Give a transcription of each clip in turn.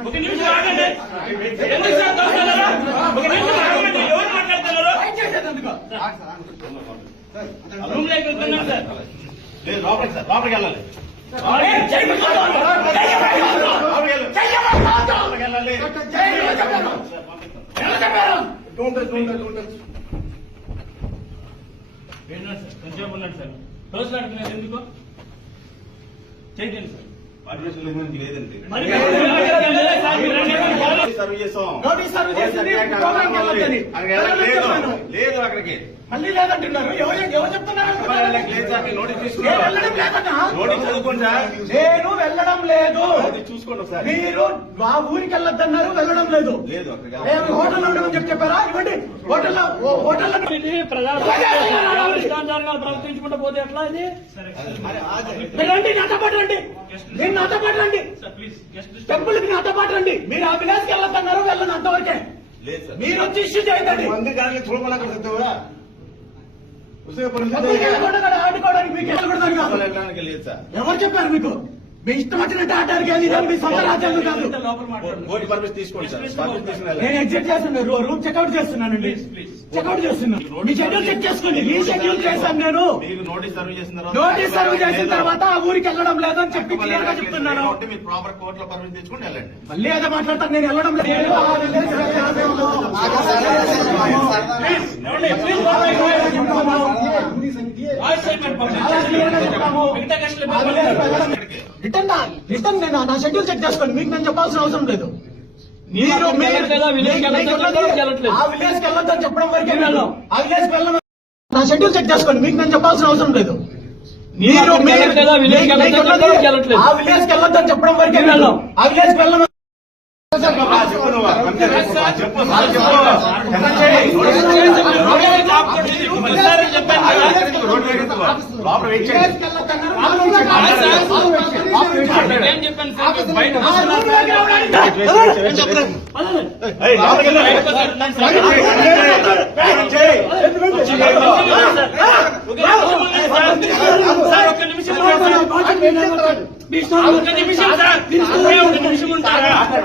ఒక నిమిషం ఆగండి ఎందుకు సార్ తోస్తున్నారా? ఒక నిమిషం ఆగండి ఎవరు మాట్లాడుతున్నారు రూమ్లోకి వెళ్తున్నాం సార్ లేదు లోపలికి సార్ లోపలికి వెళ్ళాలి లోపలికి వెళ్ళాలి కొంచెం సార్. అడుగుతున్నారు ఎందుకు? చేయండి సార్. లేదు అక్కడికి మళ్ళీ లేదంటున్నారు. ఎవరు ఎవరు చెప్తున్నారు? నోటీస్ నేను తీసుకున్నారు నేను వెళ్ళడం లేదు. చూసుకోండి ఒకసారి. మీరు ఆ ఊరికి వెళ్ళొద్దన్నారు వెళ్ళడం లేదు. లేదు. హోటల్ ఉండమని చెప్పి చెప్పారా? ఇవ్వండి. ప్రజా ఇష్టానుసారంగా ప్రవర్తించుకుంటూ పోతే ఎట్లా ఇది? మీరు రండి నాతో పాటు రండి. మీరు నాతో పాటు రండి. సార్ ప్లీజ్ జస్ట్ టెంపుల్కి నాతో పాటు రండి. మీరు ఆ విలేజ్కి వెళ్ళొద్దన్నారు వెళ్ళను అంతవరకే. లేదు సార్. మీరు వచ్చి ఇష్యూ చేయండి. ఎవరు చెప్పారు మీకు మీ ఇష్టం వచ్చినట్టు ఆటానికి వెళ్ళి మీ సొంత రాజ్యాంగం కాదు నేను. ఎగ్జిట్ చేస్తున్నాను రూమ్ చెక్అౌట్ చేస్తున్నానండి please. చెక్అౌట్ చేస్తున్నాను మీ షెడ్యూల్ చెక్ చేసుకోండి మీ షెడ్యూల్ చేశాను నేను నోటీస్ సర్వ్ చేసిన తర్వాత నోటీస్ సర్వ్ చేసిన తర్వాత ఆ ఊరికి వెళ్ళడం లేదని చెప్పి క్లియర్గా చెప్తున్నాను ప్రాపర్ కోర్టులో పర్మిషన్ తెచ్చుకొని వెళ్ళండి మళ్ళీ అదే మాట్లాడతాను నేను వెళ్ళడం లేదు రిటర్న్ నా- రిటర్న్ నేను నా షెడ్యూల్ చెక్ చేసుకోండి. మీకు నేను చెప్పాల్సిన అవసరం లేదు. మీరు. ఆ విలేజ్ వెళ్ళొద్దని చెప్పడం వరకే ఆ విలేజ్ వెళ్ళను. నా షెడ్యూల్ చెక్ చేసుకోండి. మీకు నేను చెప్పాల్సిన అవసరం లేదు. మీరు. ఆ విలేజ్ వెళ్ళొద్దని చెప్పడం వరకే. ఆ విలేజ్ వెళ్ళను. చెప్పండి చెప్పు నువ్వు. చెప్పు సార్, చెప్పు సార్, చెప్పు. ఒకసారి చెప్పాను కదా. రోడ్డు మీద ఎత్తుకో. లోపల వెయిట్ చేయండి. ఏం చెప్పాను సార్ బయట ఆ రూమ్లోకి రావడానికి- ఏయ్, లోపలికి వెళ్ళు. బయటకు వస్తారు. ఉన్నాను సార్. వెయిట్ చేయి. సార్ ఒక్క నిమిషం ఉండండి సార్. ఒక్క నిమిషం సార్ ఒకే ఒక్క నిమిషం ఉంటారా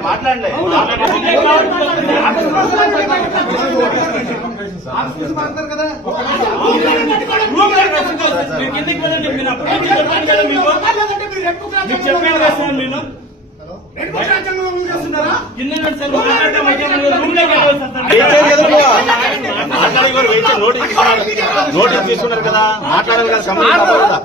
మాట్లాడలే. మీరు కిందకి వెళ్ళండి మీరు అప్పుడు చెప్పాను కదా మీకు చెప్పాను కదా సార్ నేను కింద ఉండండి సార్ మాట్లాడటం అయితే మీరు రూమ్లోకి వెళ్ళాలి సార్ నోటీస్ తీసుకున్నారు. కదా. మాట్లాడాలి కదా మాట్లాడాలి కదా.